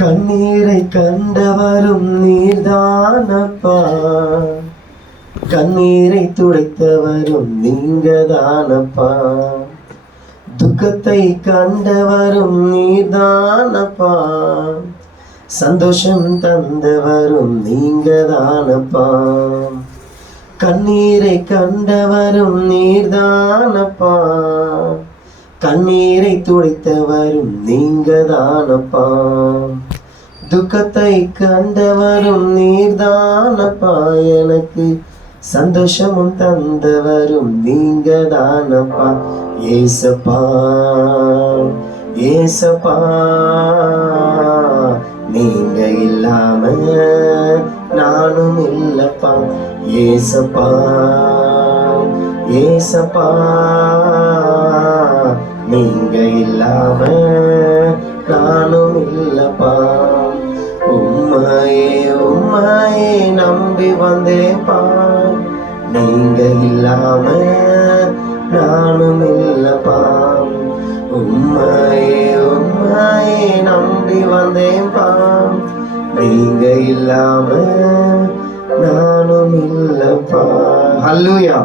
கண்ணீரை கண்டவரும் நீர்தானப்பா, கண்ணீரை துடைத்தவரும் நீங்கதானப்பா, துக்கத்தை கண்டவரும் நீர்தானப்பா, சந்தோஷம் தந்தவரும் நீங்கதானப்பா, கண்ணீரை கண்டவரும் நீர்தானப்பா, கண்ணீரை துடைத்தவரும் நீங்கதானப்பா, துக்கத்தை கண்டவரும் நீர்தானப்பா, எனக்கு சந்தோஷமும் தந்தவரும் நீங்கதானப்பா. ஏசப்பா ஏசப்பா, நீங்க இல்லாம நானும் இல்லப்பா. ஏசப்பா ஏசப்பா, நீங்க இல்லாம நானும் இல்லப்பா. உம்மையே உம்மையே நம்பி வந்தேப்பா, நீங்க இல்லாம நானும் இல்லப்பா. உம்மையே உம்மையே நம்பி வந்தேப்பா, நீங்க இல்லாம நானும் இல்லப்பா. ஹல்லேலூயா.